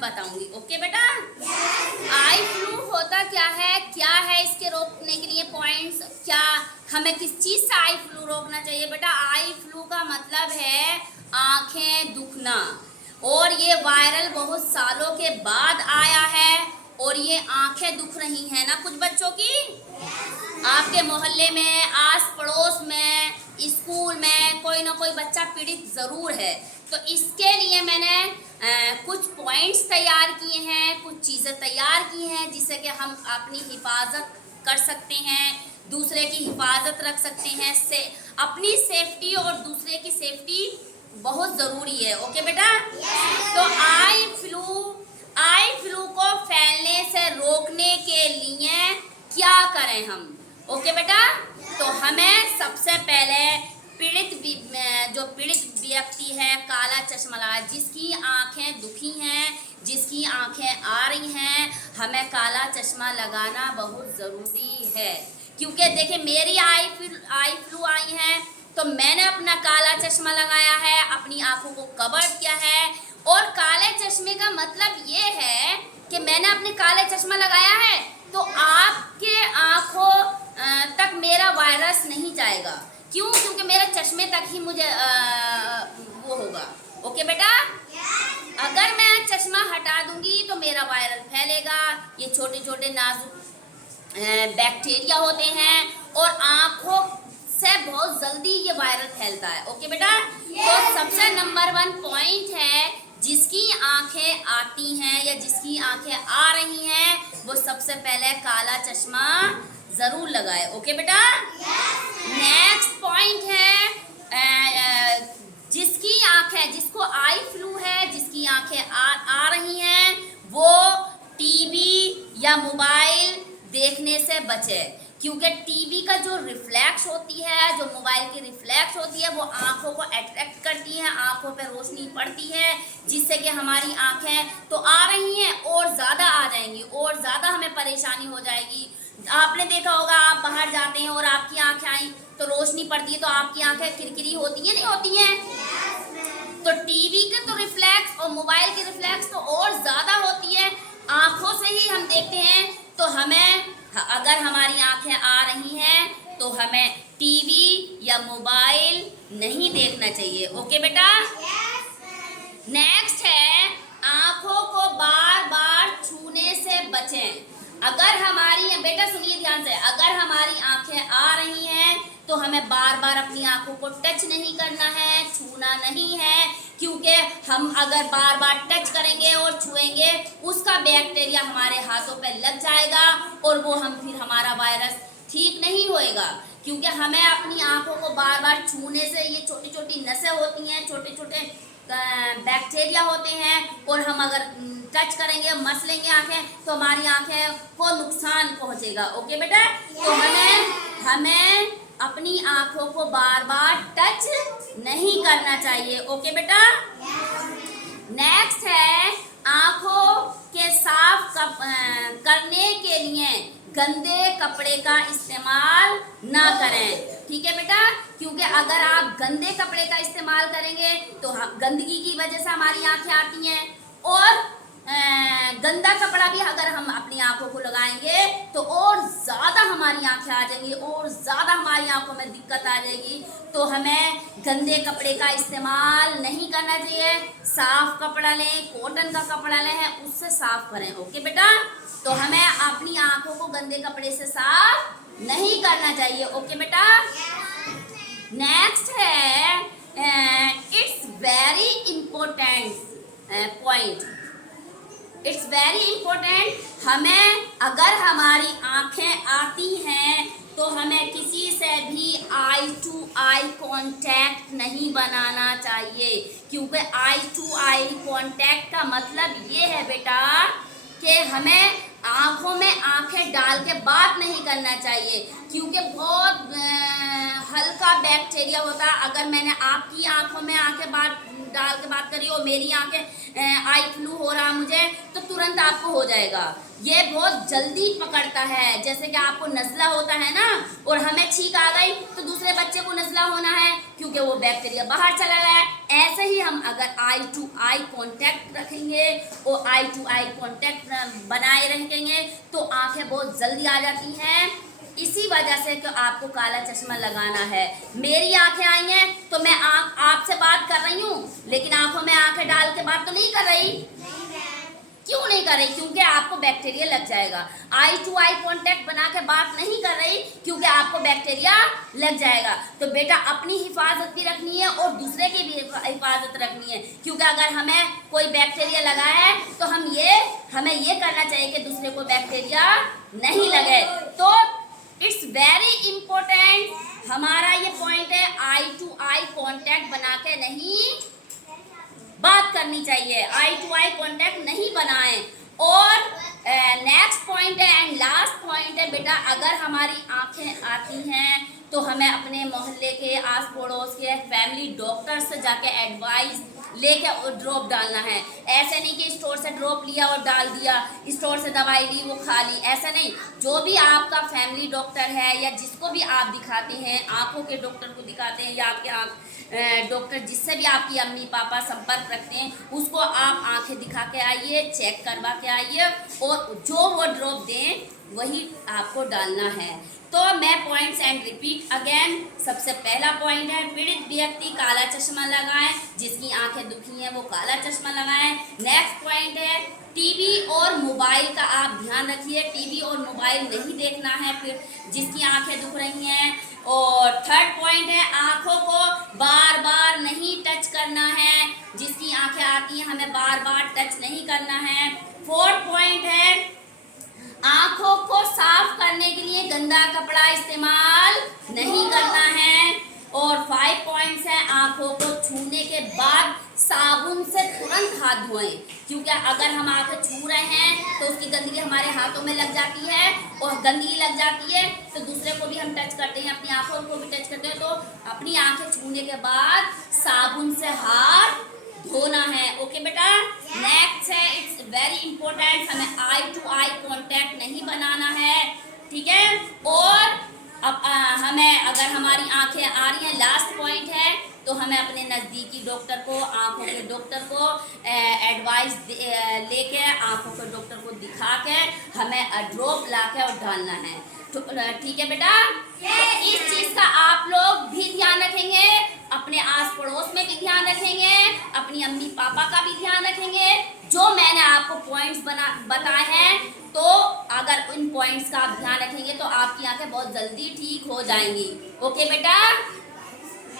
बताऊंगी। ओके बेटा। Eye flu होता क्या है इसके रोकने के लिए पॉइंट्स, क्या हमें किस चीज से आई फ्लू रोकना चाहिए बेटा? आई फ्लू का मतलब है आंखें दुखना, और ये वायरल बहुत सालों के बाद आया है, और ये आंखें दुख रही हैं ना कुछ बच्चों की। आपके मोहल्ले में, आस पड़ोस में, स्कूल में कोई ना कोई बच्चा पीड़ित ज़रूर है। तो इसके लिए मैंने कुछ पॉइंट्स तैयार किए हैं, कुछ चीज़ें तैयार की हैं जिससे कि हम अपनी हिफाजत कर सकते हैं, दूसरे की हिफाजत रख सकते हैं। अपनी सेफ्टी और दूसरे की सेफ्टी बहुत ज़रूरी है। ओके बेटा। तो आई फ्लू को फैलने से रोकने के लिए क्या करें हम? ओके बेटा। तो हमें सबसे पहले जो पीड़ित व्यक्ति है, काला चश्मा लगा, जिसकी आंखें दुखी हैं, जिसकी आंखें आ रही हैं, हमें काला चश्मा लगाना बहुत ज़रूरी है। क्योंकि देखिए मेरी आई फ्लू आई है तो मैंने अपना काला चश्मा लगाया है, अपनी आंखों को कवर किया है। और काले चश्मे का मतलब ये है कि मैंने अपने काले चश्मा लगाया है तो आपके आंखों तक मेरा वायरस नहीं जाएगा। क्यों? क्योंकि मेरे चश्मे तक ही मुझे वो होगा। ओके बेटा। अगर मैं चश्मा हटा दूंगी तो मेरा वायरस फैलेगा। ये छोटे छोटे नाजुक बैक्टीरिया होते हैं और आंखों से बहुत जल्दी ये वायरस फैलता है। ओके बेटा। तो सबसे नंबर 1 पॉइंट है, जिसकी आंखें आती हैं या जिसकी आंखें आ रही हैं वो सबसे पहले काला चश्मा जरूर लगाए। ओके बेटा। नेक्स्ट पॉइंट है, जिसको आई फ्लू है, जिसकी आंखें आ रही हैं, वो टीवी या मोबाइल देखने से बचे। क्योंकि टीवी का जो रिफ्लेक्स होती है, जो मोबाइल की रिफ्लेक्स होती है, वो आंखों को अट्रैक्ट करती है, आंखों पे रोशनी पड़ती है, जिससे कि हमारी आंखें तो आ रही हैं और ज़्यादा आ जाएंगी और ज़्यादा हमें परेशानी हो जाएगी। आपने देखा होगा, आप बाहर जाते हैं और आपकी आंखें आई तो रोशनी पड़ती है तो आपकी आंखें किरकिरी होती हैं, नहीं होती हैं? तो टीवी के तो रिफ्लेक्स और मोबाइल की रिफ्लेक्स तो और ज़्यादा होती है। आंखों से ही हम देखते हैं, तो हमें अगर हमारी आंखें आ रही हैं तो हमें टीवी या मोबाइल नहीं देखना चाहिए। ओके बेटा। नेक्स्ट है, आंखों को बार बार छूने से बचें। अगर हमारी, बेटा सुनिए ध्यान से, अगर हमारी आंखें आ रही हैं तो हमें बार बार अपनी आंखों को टच नहीं करना है, छूना नहीं है। क्योंकि हम अगर बार बार टच करेंगे और छुएंगे, उसका बैक्टीरिया हमारे हाथों पे लग जाएगा और वो फिर हमारा वायरस ठीक नहीं होएगा। क्योंकि हमें अपनी आंखों को बार बार छूने से, ये छोटी छोटी नसें होती हैं, छोटे छोटे बैक्टीरिया होते हैं, और हम अगर टच करेंगे, मसलेंगे आंखें, तो हमारी आंखें को नुकसान पहुंचेगा। ओके बेटा। तो हमें अपनी आंखों को बार बार टच नहीं करना चाहिए। ओके बेटा। नेक्स्ट है, आंखों के साफ करने के लिए गंदे कपड़े का इस्तेमाल ना करें। ठीक है बेटा। क्योंकि अगर आप गंदे कपड़े का इस्तेमाल करेंगे तो गंदगी की वजह से हमारी आंखें आती हैं, और गंदा कपड़ा भी अगर हम अपनी आंखों को लगाएंगे तो और ज़्यादा हमारी आंखें आ जाएंगी और ज़्यादा हमारी आंखों में दिक्कत आ जाएगी। तो हमें गंदे कपड़े का इस्तेमाल नहीं करना चाहिए। साफ कपड़ा लें, कॉटन का कपड़ा लें, उससे साफ करें। ओके बेटा। तो हमें अपनी आंखों को गंदे कपड़े से साफ नहीं करना चाहिए। ओके बेटा। नेक्स्ट है, it's very important point, it's very important, हमें अगर हमारी आंखें आती हैं तो हमें किसी से भी आई टू आई कांटेक्ट नहीं बनाना चाहिए। क्योंकि आई टू आई कांटेक्ट का मतलब ये है बेटा कि हमें आंखों में आंखें डाल के बात नहीं करना चाहिए। क्योंकि बहुत हल्का बैक्टीरिया होता है। अगर मैंने आपकी आंखों में आंखें डाल के बात करी और मेरी आंखें आई फ्लू हो रहा मुझे, तो तुरंत आपको हो जाएगा। ये बहुत जल्दी पकड़ता है। जैसे कि आपको नज़ला होता है ना, और हमें छींक आ गई तो दूसरे बच्चे को नज़ला होना है क्योंकि वो बैक्टीरिया बाहर चला गया है। ऐसे ही हम अगर आई टू आई कांटेक्ट रखेंगे और आई टू आई कांटेक्ट बनाए रखेंगे तो आंखें बहुत जल्दी आ जाती हैं। इसी वजह से कि आपको काला चश्मा लगाना है। मेरी आंखें आई हैं तो मैं आपसे बात कर रही हूँ, लेकिन आंखों में आंखें डाल के बात तो नहीं कर रही। क्यों नहीं कर रही? क्योंकि आपको बैक्टीरिया लग जाएगा। आई टू आई कांटेक्ट बना के बात नहीं कर रही क्योंकि आपको बैक्टीरिया लग जाएगा। तो बेटा अपनी हिफाजत भी रखनी है और दूसरे की भी हिफाजत रखनी है, क्योंकि अगर हमें कोई बैक्टीरिया लगा है तो हमें ये करना चाहिए कि दूसरे को बैक्टीरिया नहीं लगे। तो इट्स वेरी इंपॉर्टेंट, हमारा ये पॉइंट है, आई टू आई कांटेक्ट बना के नहीं बात करनी चाहिए, आई टू आई कांटेक्ट नहीं बनाएं। और नेक्स्ट पॉइंट है एंड लास्ट पॉइंट है बेटा, अगर हमारी आंखें आती हैं तो हमें अपने मोहल्ले के आस पड़ोस के फैमिली डॉक्टर से जाके एडवाइस लेके और ड्रॉप डालना है। ऐसे नहीं कि स्टोर से ड्रॉप लिया और डाल दिया, स्टोर से दवाई ली वो खा ली, ऐसा नहीं। जो भी आपका फैमिली डॉक्टर है या जिसको भी आप दिखाते हैं, आंखों के डॉक्टर को दिखाते हैं या आपके डॉक्टर जिससे भी आपकी अम्मी पापा संपर्क रखते हैं, उसको आप आंखें दिखा के आइए, चेक करवा के आइए और जो वो ड्रॉप दें वही आपको डालना है। तो मैं पॉइंट्स एंड रिपीट अगेन। सबसे पहला पॉइंट है, पीड़ित व्यक्ति काला चश्मा लगाएं, जिसकी आंखें दुखी हैं वो काला चश्मा लगाएं। नेक्स्ट पॉइंट है, टीवी और मोबाइल का आप ध्यान रखिए, टीवी और मोबाइल नहीं देखना है फिर जिसकी आंखें दुख रही हैं। और थर्ड पॉइंट है, आंखों को बार बार नहीं टच करना है, जिसकी आंखें आती हैं हमें बार बार टच नहीं करना है। फोर्थ पॉइंट है, आंखों को साफ करने के लिए गंदा कपड़ा इस्तेमाल नहीं करना है। और 5 पॉइंट्स हैं, आंखों को छूने के बाद साबुन से तुरंत हाथ धोएं, क्योंकि अगर हम आंखें छू रहे हैं तो उसकी गंदगी हमारे हाथों में लग जाती है और गंदगी लग जाती है तो दूसरे को भी हम टच करते हैं, अपनी आंखों को भी टच करते हैं। तो अपनी आंखें छूने के बाद साबुन से हाथ धोना है। ओके बेटा। नेक्स्ट है, इट्स वेरी इंपॉर्टेंट, हमें आई टू आई कांटेक्ट नहीं बनाना है, ठीक है। और अब हमें अगर हमारी आंखें आ रही हैं, लास्ट पॉइंट है, तो हमें अपने नज़दीकी डॉक्टर को, आंखों के डॉक्टर को एडवाइस लेके आंखों के डॉक्टर को दिखा के हमें ड्रॉप ला के और डालना है। ठीक है बेटा। तो इस चीज़ का आप लोग भी ध्यान रखेंगे, अपने आस पड़ोस में भी ध्यान रखेंगे, अपनी अम्मी पापा का भी ध्यान रखेंगे। जो मैंने आपको पॉइंट्स बताए हैं, तो अगर इन पॉइंट्स का आप ध्यान रखेंगे तो आपकी आंखें बहुत जल्दी ठीक हो जाएंगी। ओके बेटा।